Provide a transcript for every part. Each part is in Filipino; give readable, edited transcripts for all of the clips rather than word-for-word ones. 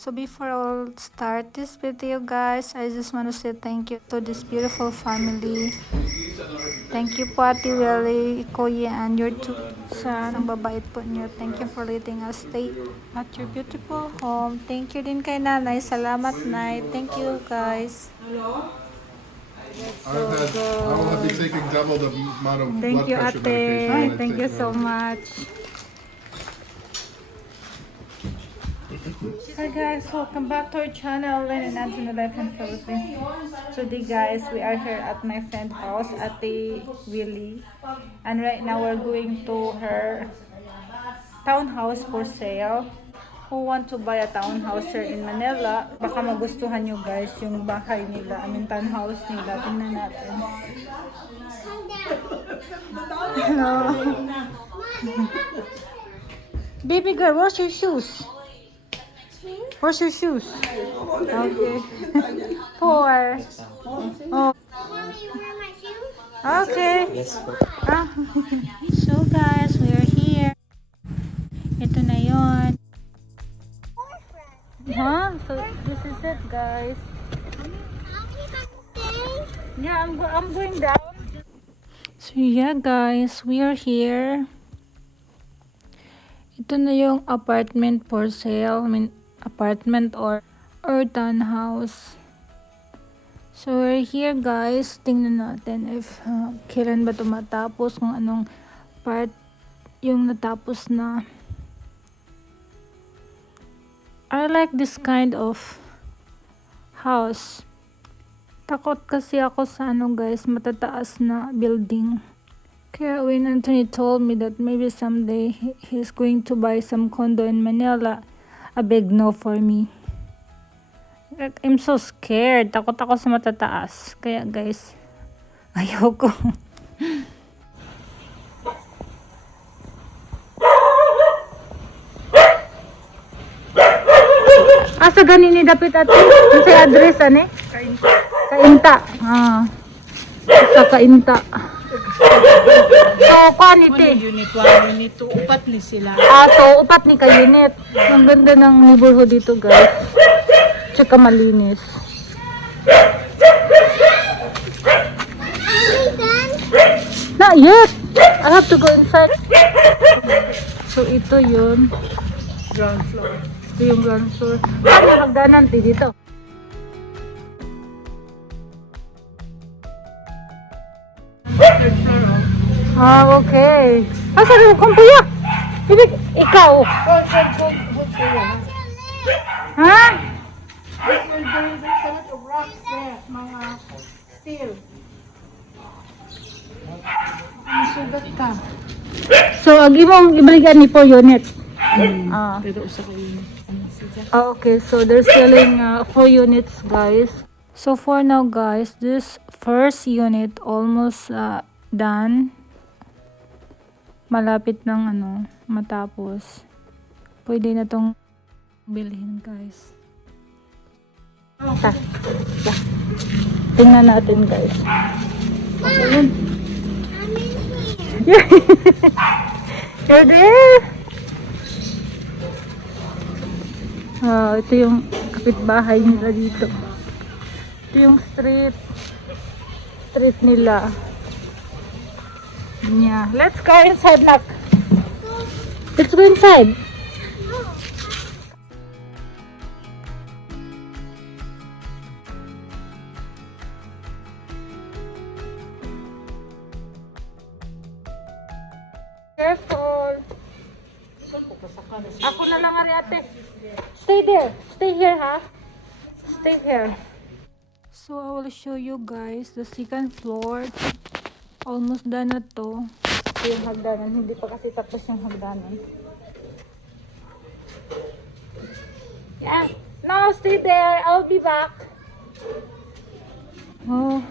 So before I'll start this video guys, I just want to say thank you to this beautiful family. Thank you po Ate Welly, Kuya, and your two son. Ang babait po niyo. Thank you for letting us stay at your beautiful home. Thank you din kay Nanay. Salamat Nay. Thank you guys. I will be taking double the amount of Thank blood you pressure Ate. medication than I Thank you take so normally. much. Hi guys, welcome back to our channel, Len and Anthony Life in Philippines. Today guys, we are here at my friend's house, Ate Willie. And right now we're going to her townhouse for sale. Who want to buy a townhouse here in Manila? Baka magustuhan nyo guys yung bahay nila, townhouse nila. Tingnan natin. Hello. Baby girl, where's your shoes? Where's your shoes? Okay. Poor. Oh. Mommy, where are my shoes? Okay. Ah. So guys, we are here. Ito na yon. Huh? So this is it guys. Yeah, I'm going down. So yeah guys, we are here. Ito na yung apartment for sale. Apartment or townhouse. So we're here guys. Tingnan natin if kailan ba ito matapos, kung anong part yung natapos na. I like this kind of house. Takot kasi ako sa guys, matataas na building. Kaya when Anthony told me that maybe someday he's going to buy some condo in Manila, a big no for me. I'm so scared. Takot ako sa matataas. Kaya guys, ayoko. Asa gani ni dapit ate? Ano sa address ani? Kainta. Ah. Sa Kainta. So, kuan ite. Unit 1, unit 2, upat ni sila. So, upat ni ka-unit. Ang ganda ng neighborhood dito, guys. Tsaka malinis. Not yet. I have to go inside. So, ito yun. Ground floor. Ito yung ground floor. Ano yung hagdanan dito? Okay. Asa rin kung puya? Ikaw. Ha? Mga steel. Sugat ka. So, ang imong ibalikan ni 4 unit. Pero usa ka unit. Okay, so they're selling 4 units, guys. So for now, guys, this first unit almost done. Malapit ng matapos. Pwede na tong bilhin, guys. Tingnan natin, guys. Ayun. You're there. Ito yung kapitbahay nila dito. Ito yung street nila. Yeah. Let's go inside, Nak. Let's go inside. Careful. Ako na lang ari ate. Stay there. Stay here, ha? Stay here. So, I will show you guys the second floor. Almost done na to. Ito yung hagdanan. Hindi pa kasi tapos yung hagdanan. Yeah. No, stay there. I'll be back. Oh.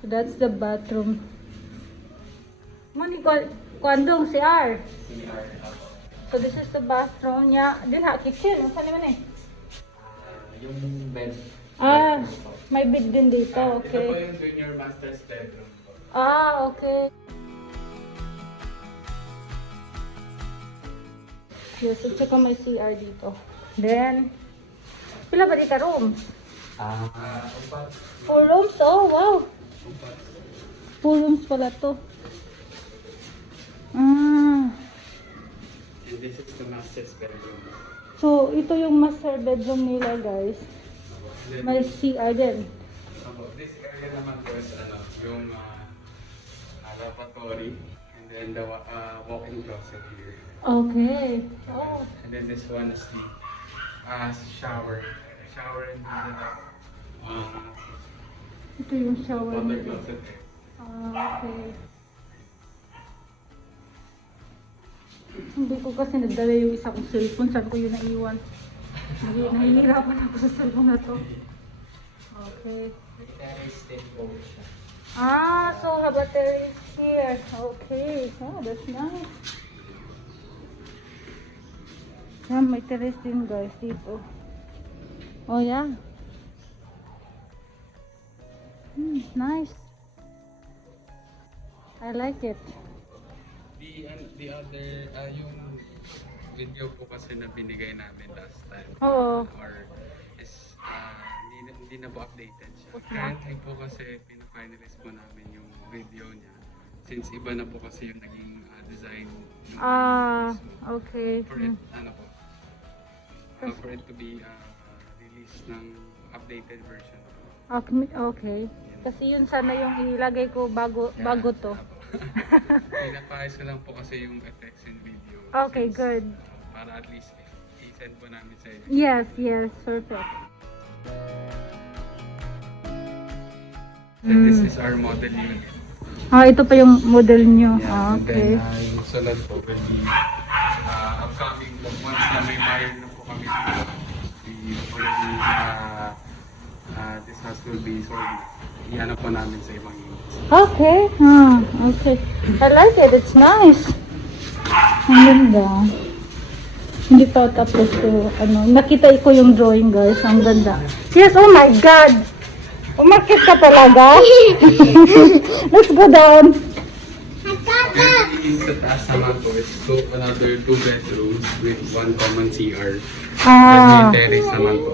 So, that's the bathroom. Mani kuandong CR. So this is the bathroom niya. Din ha kitchen. Saan naman Yung bed. May bed din dito. Okay. Ito po yung junior master's bedroom po. Okay. Yes, at saka may CR dito. Then, pila ba dito rooms? Upat. 4 rooms? Oh, wow. 4 rooms pala to. Ah. And this is the master's bedroom. So, ito yung master bedroom nila, guys. Then, May CR din. this area naman po is yung lavatory. And then the walk-in closet here. Okay. Oh. And then this one is the shower. Shower and then Ito yung shower water nila. closet. Ah, okay. Hindi ko kasi nagdala yung isa kong cellphone. Saan ko yun naiwan? Nahihirapan ako sa cellphone na to. Okay. May terrace din po siya. Ah, so have a terrace here. Okay. Oh, that's nice. Yan, may terrace din guys dito. Oh, yeah. Nice. I like it. The other, yung video po kasi na binigay namin last time. Oo. Or is, hindi na po updated siya. Currently po kasi pina-finalize po namin yung video niya. Since iba na po kasi yung naging design. Ng Ah, mismo. okay. For it, for it to be released ng updated version. Okay. Kasi yun sana yung ilagay ko bago to. Pinapayos ko lang po kasi yung effects and video. Okay, good. Para at least i-send po namin sa inyo. Yes, perfect. And this is our model unit. Ah, ito pa yung model nyo. Yeah, Ah, and okay. then yung sunod po will be upcoming once na may buyer na po kami we already this house will be sold. Iyan po namin sa ibang units. Okay. Okay. I like it. It's nice. Ang ganda. Hindi pa tapos ko, nakita ko yung drawing guys. Ang ganda. Yes, oh my God! Umakit ka talaga? Let's go down. Sa taas naman po is another 2 bedrooms with 1 common CR. Ah, May terrace naman po.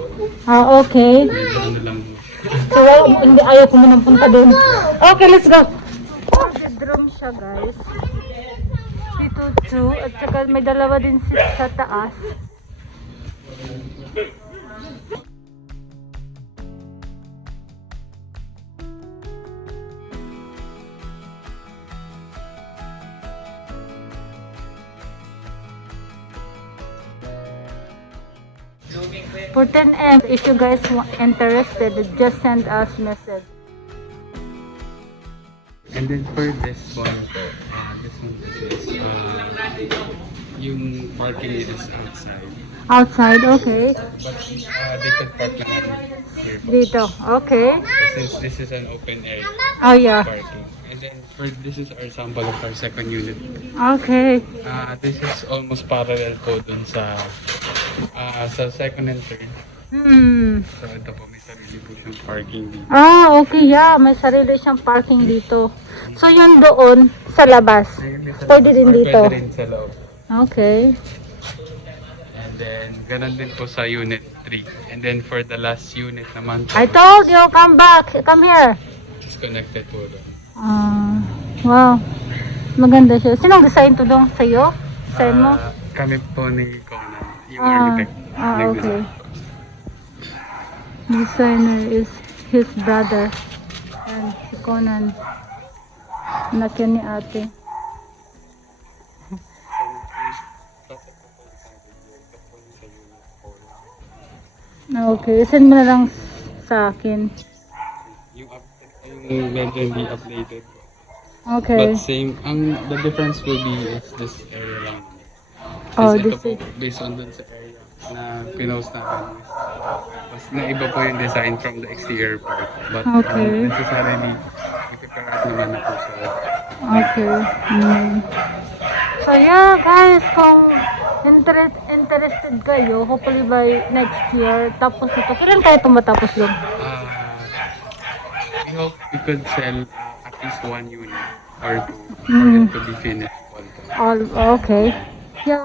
Okay. Medyo ano lang po. So, hindi ayaw ko munang punta doon. Okay, let's go. Bedroom siya, guys. Dito 2 at saka may dalawa din sa taas. For 10M, if you guys interested, just send us message. And then for this one po, this one is yung parking is outside. Outside, okay. But they could park naman here. Dito, okay. Since this is an open area Oh yeah, parking. And then for this is our sample of our second unit. okay. This is almost parallel po dun sa second and third. So ito po may sarili po siyang parking dito. Ah, okay, yeah. May sarili siyang parking dito. So, yun doon sa labas. Pwede din dito. Pwede rin sa loob. Okay. And then ganun din po sa unit 3. And then for the last unit naman po, I told you, come back. Come here. is connected po doon. Wow. Maganda siya. Sinong design to doon? Sa'yo? Design mo? Kami po ni Conan, yung architect. Okay. Designer is his brother. And si Conan. Anak yan ni ate. Okay, send mo na lang sa akin. Yung medyo hindi updated. Okay. But same, the difference will be is this area lang. Oh, Ito this po, is... based on dun sa area na pinost natin. Mas na iba po yung design from the exterior part. But Okay. necessarily, ipiparat naman na po sa Okay. So yeah, guys, kung interested kayo, hopefully by next year, tapos ito. Kailan kayo tumatapos doon? we hope we could sell at least 1 unit or 2 for it to be finished. All okay. Yeah.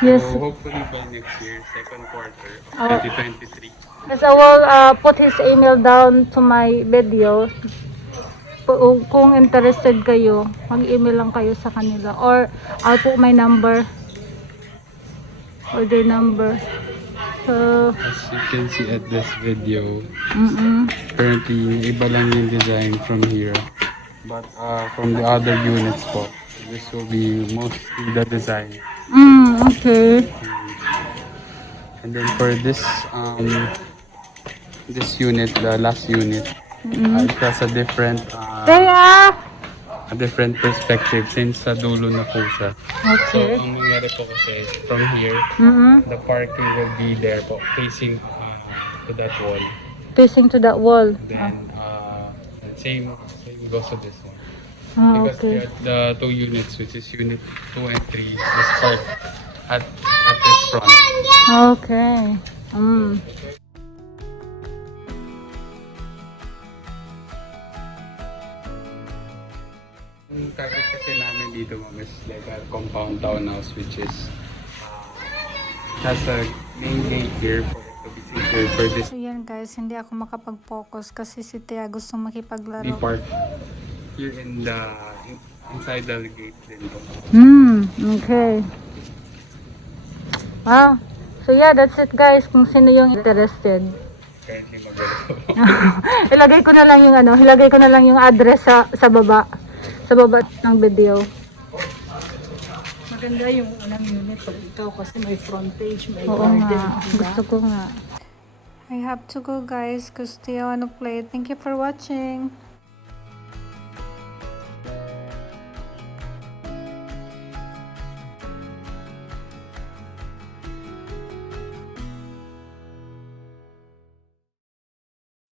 Yes. So hopefully by next year, second quarter Oh. of 2023. Yes, I will put his email down to my video. Kung interested kayo, mag-email lang kayo sa kanila. Or I'll put my number. Or their number. So, As you can see at this video, mm-mm. currently iba lang yung design from here. But from the other units po, this will be mostly the design. Okay. And then for this this unit, the last unit, it has a different Kaya! a different perspective since sa dulo na po siya. Okay. So ang nangyari po kasi is from here, Mm-mm. the parking will be there po, facing to that wall. Facing to that wall. Then same goes to this one. Ah, Because okay. the two units, which is unit 2 and 3, is parked at this front. Okay. Yung target kasi namin dito ma'am is like a compound townhouse which is has a main gate here for it to be secure for this So yan guys, hindi ako makapag-focus kasi si Tia gusto be makipaglaro. parked here in the inside the gate din po. Okay. Wow. So yeah, that's it guys. Kung sino yung interested. Currently magalaw. Ilagay ko na lang yung address sa baba. Sa baba ng video. Maganda yung unang unit pag ikaw kasi may frontage, may Oo garden. nga. diba? Gusto ko nga. I have to go guys because Tia wanna play. Thank you for watching.